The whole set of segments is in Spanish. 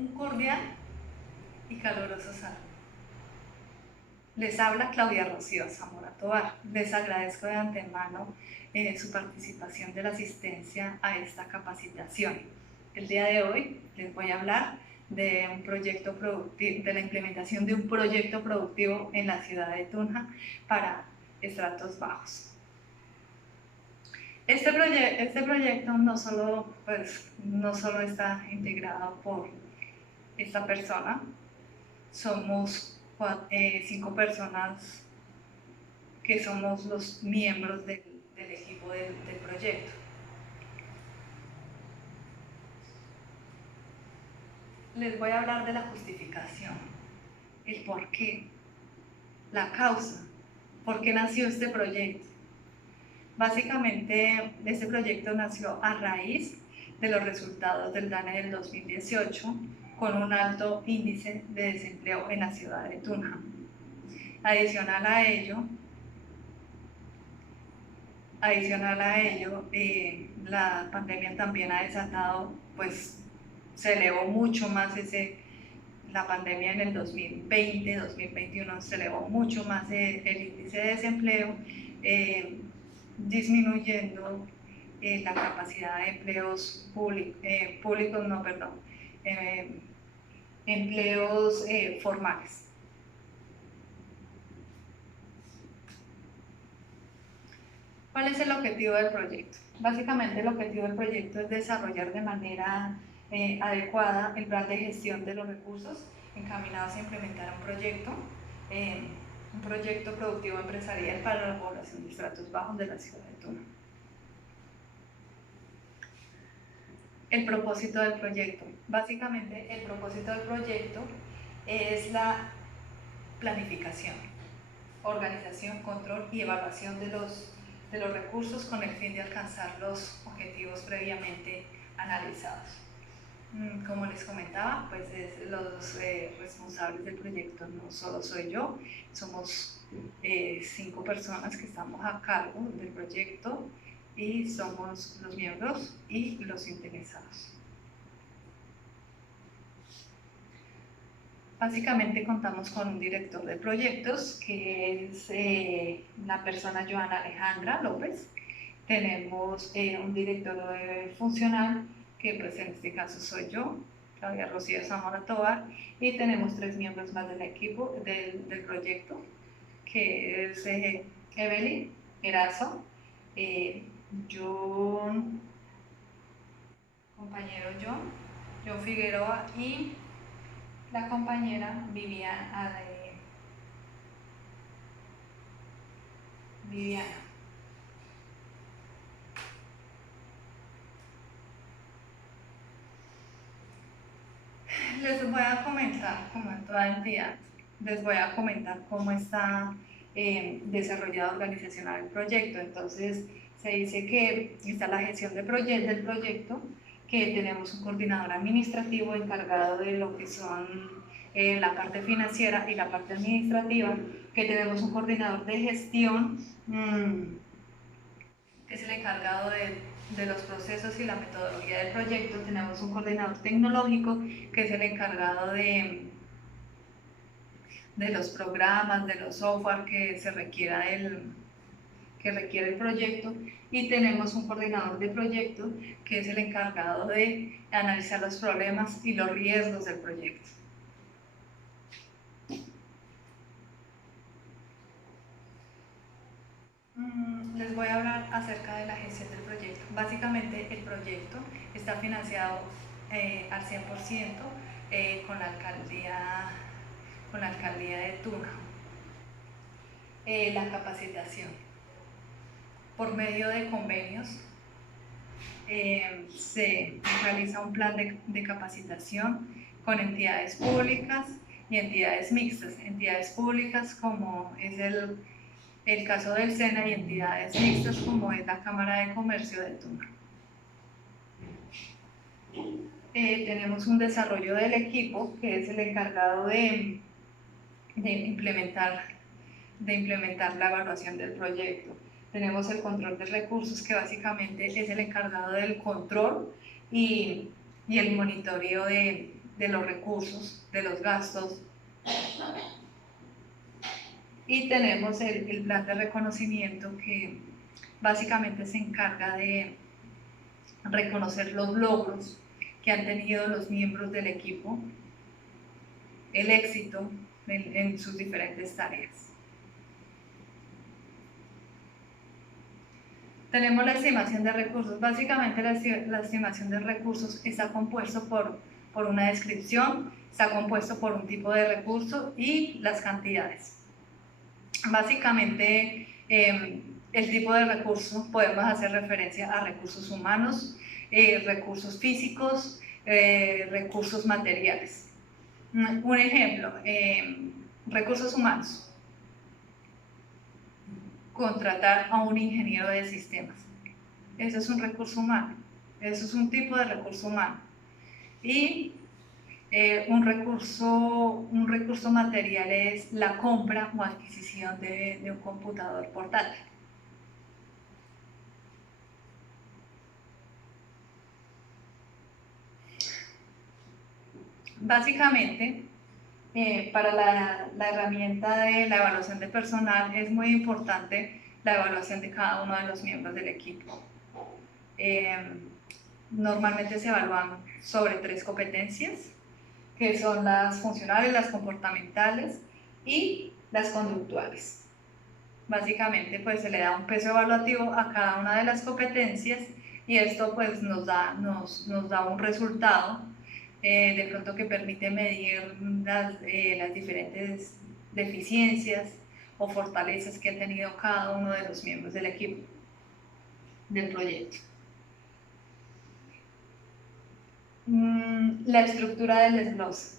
Un cordial y caluroso saludo. Les habla Claudia Rocío Zamora Tovar. Les agradezco de antemano su participación de la asistencia a esta capacitación. El día de hoy les voy a hablar de un proyecto productivo, de la implementación de un proyecto productivo en la ciudad de Tunja para estratos bajos. Este proyecto no solo está integrado por esta persona, somos 5 personas que somos los miembros del equipo del proyecto. Les voy a hablar de la justificación, el por qué, la causa, por qué nació este proyecto. Básicamente, este proyecto nació a raíz de los resultados del DANE del 2018, con un alto índice de desempleo en la ciudad de Tunja. Adicional a ello, la pandemia también ha desatado, pues se elevó mucho más la pandemia en el 2020, 2021 se elevó mucho más el índice de desempleo, disminuyendo la capacidad de empleos empleos formales. ¿Cuál es el objetivo del proyecto? Básicamente el objetivo del proyecto es desarrollar de manera adecuada el plan de gestión de los recursos encaminados a implementar un proyecto productivo empresarial para la población de estratos bajos de la ciudad de Tunja. El propósito del proyecto. Básicamente el propósito del proyecto es la planificación, organización, control y evaluación de los recursos con el fin de alcanzar los objetivos previamente analizados. Como les comentaba, pues los responsables del proyecto no solo soy yo, somos 5 personas que estamos a cargo del proyecto y somos los miembros y los interesados. Básicamente contamos con un director de proyectos, que es la persona Joana Alejandra López. Tenemos un director funcional, que pues en este caso soy yo, Claudia Rocío Zamora Tovar, y tenemos 3 miembros más del equipo del proyecto, que es Evelyn Erazo, John Figueroa y la compañera Viviana. Les voy a comentar, como en toda entidad, les voy a comentar cómo está desarrollado organizacional el proyecto. Entonces, se dice que está la gestión del proyecto, que tenemos un coordinador administrativo encargado de lo que son la parte financiera y la parte administrativa, que tenemos un coordinador de gestión, que es el encargado de los procesos y la metodología del proyecto. Tenemos un coordinador tecnológico, que es el encargado de los programas, de los software que requiere el proyecto, y tenemos un coordinador de proyecto, que es el encargado de analizar los problemas y los riesgos del proyecto. Les voy a hablar acerca de la gestión del proyecto. Básicamente el proyecto está financiado al 100% con la alcaldía de Tunja. La capacitación. Por medio de convenios se realiza un plan de capacitación con entidades públicas y entidades mixtas. Entidades públicas como es el caso del SENA, y entidades mixtas como es la Cámara de Comercio de Tunja. Tenemos un desarrollo del equipo, que es el encargado de implementar la evaluación del proyecto. Tenemos el control de recursos, que básicamente es el encargado del control y el monitoreo de de los recursos, de los gastos. Y tenemos el plan de reconocimiento, que básicamente se encarga de reconocer los logros que han tenido los miembros del equipo, el éxito en sus diferentes tareas. Tenemos la estimación de recursos. Básicamente la estimación de recursos está compuesto por una descripción, está compuesto por un tipo de recurso y las cantidades. Básicamente el tipo de recursos podemos hacer referencia a recursos humanos, recursos físicos, recursos materiales. Un ejemplo, recursos humanos. Contratar a un ingeniero de sistemas. Eso es un recurso humano, eso es un tipo de recurso humano. Y un recurso material es la compra o adquisición de un computador portátil. Básicamente, para la herramienta de la evaluación de personal es muy importante la evaluación de cada uno de los miembros del equipo. Normalmente se evalúan sobre 3 competencias, que son las funcionales, las comportamentales y las conductuales. Básicamente pues se le da un peso evaluativo a cada una de las competencias y esto pues nos da un resultado de pronto que permite medir las diferentes deficiencias o fortalezas que ha tenido cada uno de los miembros del equipo del proyecto. La estructura del desglose.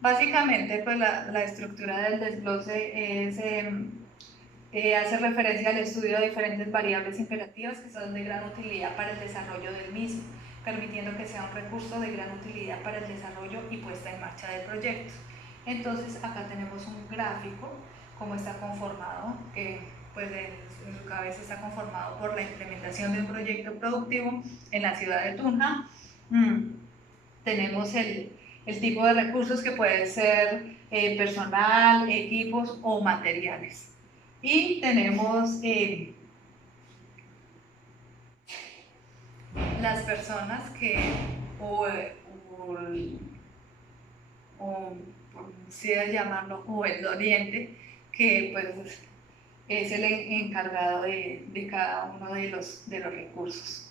Básicamente, pues la estructura del desglose hace referencia al estudio de diferentes variables imperativas que son de gran utilidad para el desarrollo del mismo, permitiendo que sea un recurso de gran utilidad para el desarrollo y puesta en marcha del proyecto. Entonces, acá tenemos un gráfico, cómo está conformado, que pues en su cabeza está conformado por la implementación de un proyecto productivo en la ciudad de Tunja. Tenemos el tipo de recursos que puede ser personal, equipos o materiales. Y tenemos las personas que, o por si llamarlo, o el doliente, que pues es el encargado de cada uno de los recursos.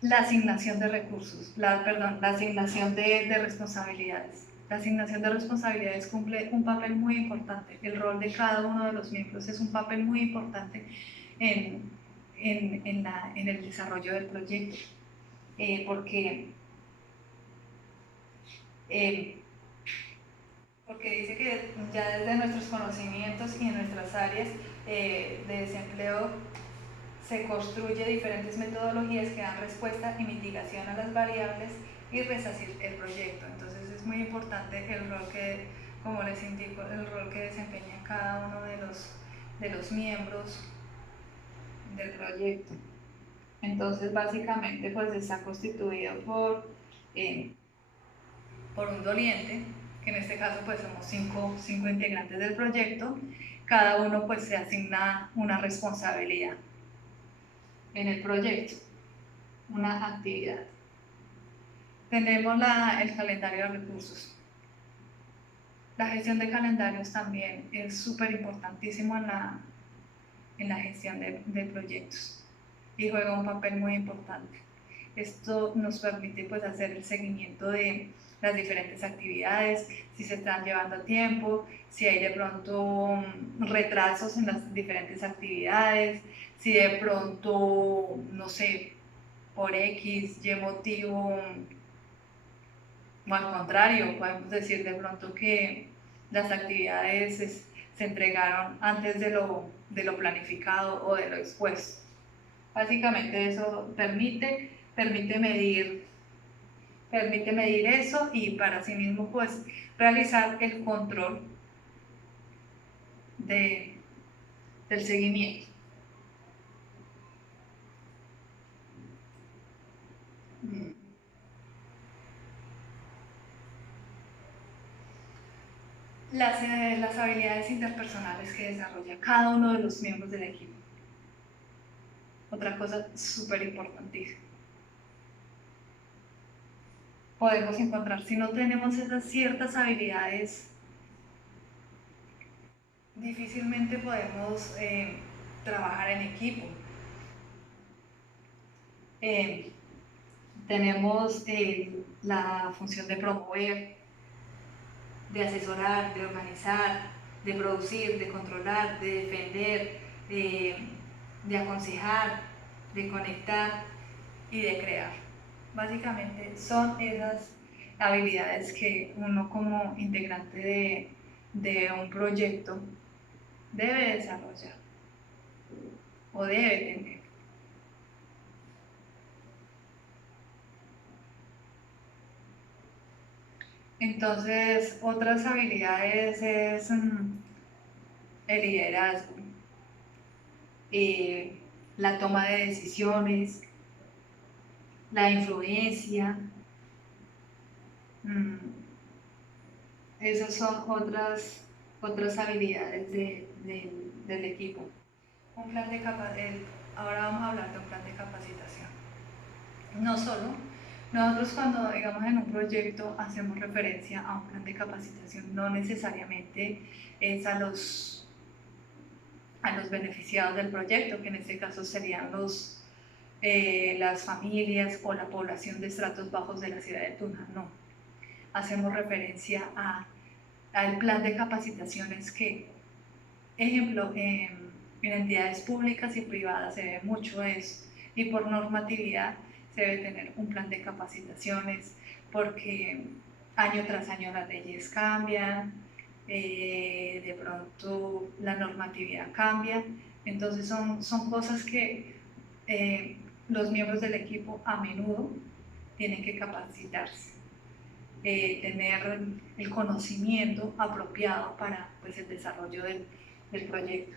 La asignación de recursos, la asignación de responsabilidades. La asignación de responsabilidades cumple un papel muy importante. El rol de cada uno de los miembros es un papel muy importante en el desarrollo del proyecto, porque dice que ya desde nuestros conocimientos y en nuestras áreas de desempleo se construye diferentes metodologías que dan respuesta y mitigación a las variables y resarcir el proyecto. Entonces es muy importante el rol que, como les indico, el rol que desempeña cada uno de los miembros del proyecto. Entonces básicamente pues está constituido por un doliente, que en este caso pues somos cinco integrantes del proyecto. Cada uno pues se asigna una responsabilidad en el proyecto, una actividad. Tenemos el calendario de recursos. La gestión de calendarios también es súper importantísimo en la gestión de proyectos y juega un papel muy importante. Esto nos permite pues hacer el seguimiento de las diferentes actividades, si se están llevando a tiempo, si hay de pronto retrasos en las diferentes actividades, si de pronto, no sé, por X, Y motivo, o al contrario, podemos decir de pronto que las actividades se entregaron antes de lo planificado o de lo expuesto. Básicamente eso permite medir eso y para sí mismo pues realizar el control del seguimiento. Las habilidades interpersonales que desarrolla cada uno de los miembros del equipo. Otra cosa súper importantísima. Podemos encontrar, si no tenemos esas ciertas habilidades, difícilmente podemos trabajar en equipo. Tenemos la función de promover, de asesorar, de organizar, de producir, de controlar, de defender, de aconsejar, de conectar y de crear. Básicamente son esas habilidades que uno como integrante de un proyecto debe desarrollar o debe tener. Entonces, otras habilidades es el liderazgo, la toma de decisiones, la influencia. Esas son otras habilidades del equipo. Ahora vamos a hablar de un plan de capacitación. No solo, nosotros cuando digamos en un proyecto hacemos referencia a un plan de capacitación, no necesariamente es a los beneficiados del proyecto, que en este caso serían las familias o la población de estratos bajos de la ciudad de Tunja, no. Hacemos referencia al plan de capacitaciones que, ejemplo, en entidades públicas y privadas se ve mucho eso, y por normatividad se debe tener un plan de capacitaciones porque año tras año las leyes cambian, de pronto la normatividad cambia, entonces son cosas que los miembros del equipo a menudo tienen que capacitarse, tener el conocimiento apropiado para pues, el desarrollo del proyecto.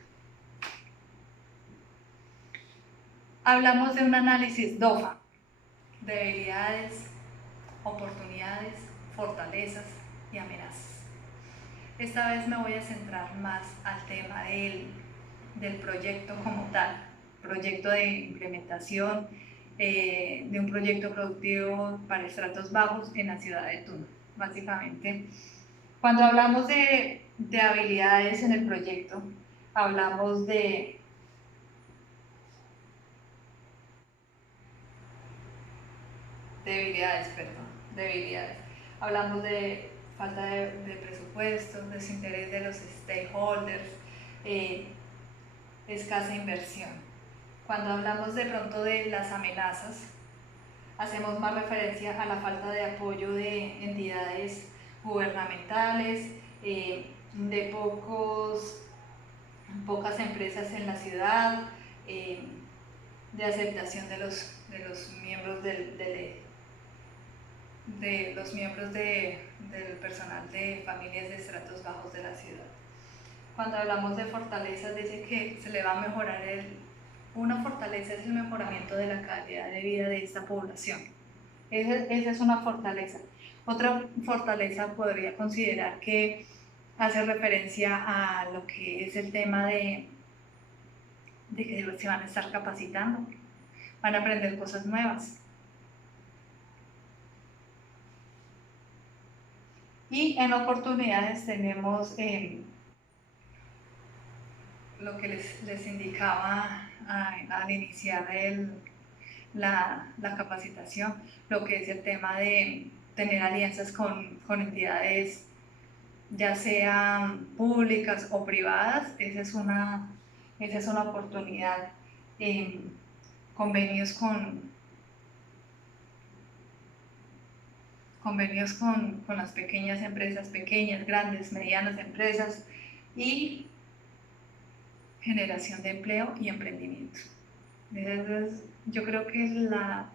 Hablamos de un análisis DOFA, debilidades, oportunidades, fortalezas y amenazas. Esta vez me voy a centrar más al tema del proyecto como tal, proyecto de implementación de un proyecto productivo para estratos bajos en la ciudad de Tunja. Básicamente, cuando hablamos de habilidades en el proyecto, hablamos de debilidades. Hablamos de falta de presupuesto, desinterés de los stakeholders, escasa inversión. Cuando hablamos de pronto de las amenazas, hacemos más referencia a la falta de apoyo de entidades gubernamentales, de pocas empresas en la ciudad, de aceptación de los miembros del personal de familias de estratos bajos de la ciudad. Cuando hablamos de fortalezas, dice que se le va a mejorar una fortaleza es el mejoramiento de la calidad de vida de esta población. Esa es una fortaleza. Otra fortaleza podría considerar que hace referencia a lo que es el tema de que se van a estar capacitando, van a aprender cosas nuevas. Y en oportunidades tenemos lo que les indicaba al iniciar la capacitación, lo que es el tema de tener alianzas con entidades ya sean públicas o privadas. Esa es una oportunidad. Convenios con las pequeñas empresas, pequeñas, grandes, medianas empresas, y generación de empleo y emprendimiento. Entonces, yo creo que es la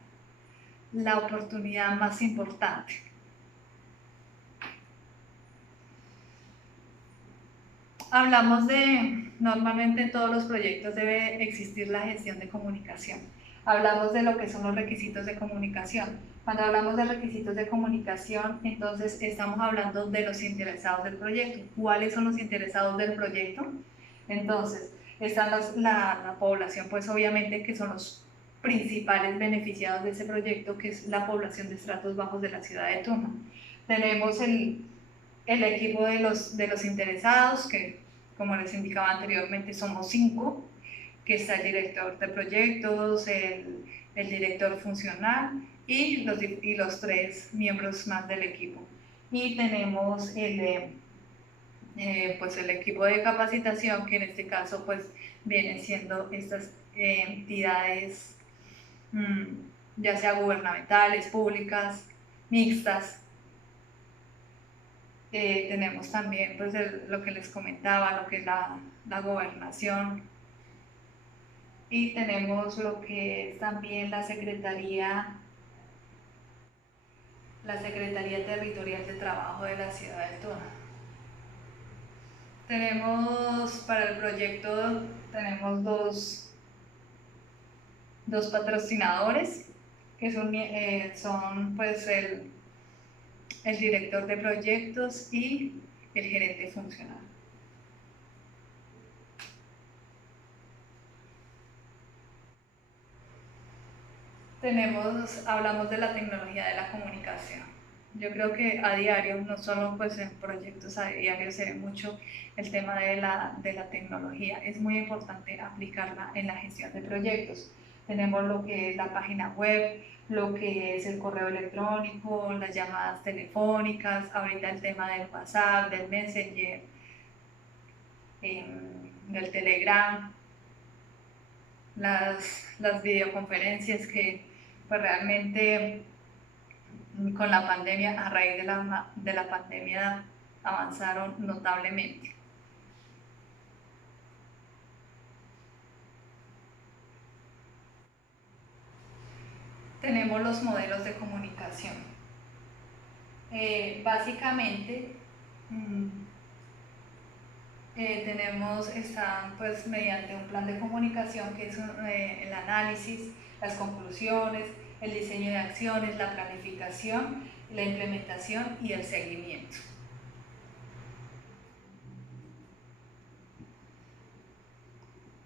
oportunidad más importante. Hablamos normalmente en todos los proyectos debe existir la gestión de comunicación. hablamos de lo que son los requisitos de comunicación. Cuando hablamos de requisitos de comunicación, entonces estamos hablando de los interesados del proyecto. ¿Cuáles son los interesados del proyecto? Entonces, está la población, pues obviamente que son los principales beneficiados de ese proyecto, que es la población de estratos bajos de la ciudad de Tuna. Tenemos el equipo de los interesados, que como les indicaba anteriormente somos 5, que está el director de proyectos, el director funcional y los 3 miembros más del equipo. Y tenemos pues el equipo de capacitación, que en este caso pues vienen siendo estas entidades ya sea gubernamentales, públicas, mixtas. Tenemos también pues lo que les comentaba, lo que es la gobernación, y tenemos lo que es también la Secretaría Territorial de Trabajo de la ciudad de Tuna. Tenemos para el proyecto, tenemos dos patrocinadores, que son pues el director de proyectos y el gerente funcional. Hablamos de la tecnología de la comunicación. Yo creo que a diario, no solo pues en proyectos, a diario se ve mucho el tema de la tecnología. Es muy importante aplicarla en la gestión de proyectos. Tenemos lo que es la página web, lo que es el correo electrónico, las llamadas telefónicas, ahorita el tema del WhatsApp, del Messenger, del Telegram, las videoconferencias que pues realmente con la pandemia, a raíz de la pandemia, avanzaron notablemente. Tenemos los modelos de comunicación. Básicamente, están pues mediante un plan de comunicación que es el análisis, las conclusiones, el diseño de acciones, la planificación, la implementación y el seguimiento.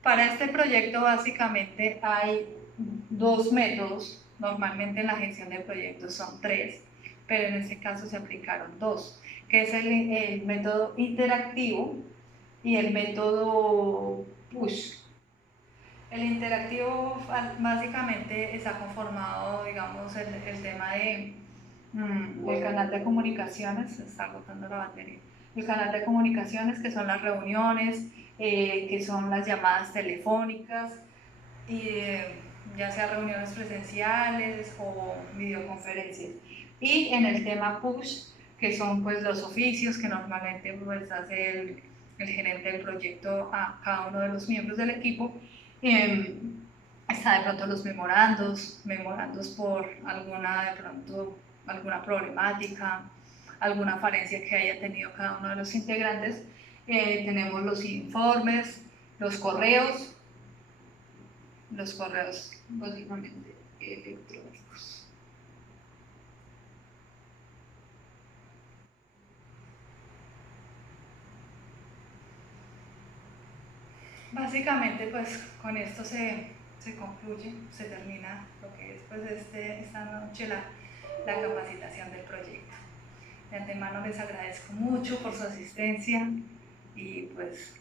Para este proyecto básicamente hay 2 métodos, normalmente en la gestión de proyectos son 3, pero en este caso se aplicaron 2, que es el método interactivo y el método push. El interactivo básicamente está conformado, digamos, el tema de el canal de comunicaciones, se está agotando la batería, el canal de comunicaciones, que son las reuniones, que son las llamadas telefónicas, y ya sea reuniones presenciales o videoconferencias. Y en el tema push, que son pues los oficios que normalmente pues hace el gerente del proyecto a cada uno de los miembros del equipo. Está de pronto los memorandos por alguna problemática, alguna falencia que haya tenido cada uno de los integrantes. Tenemos los informes, los correos básicamente electrónicos. Básicamente pues con esto se concluye, se termina lo que es pues esta noche la capacitación del proyecto. De antemano les agradezco mucho por su asistencia y pues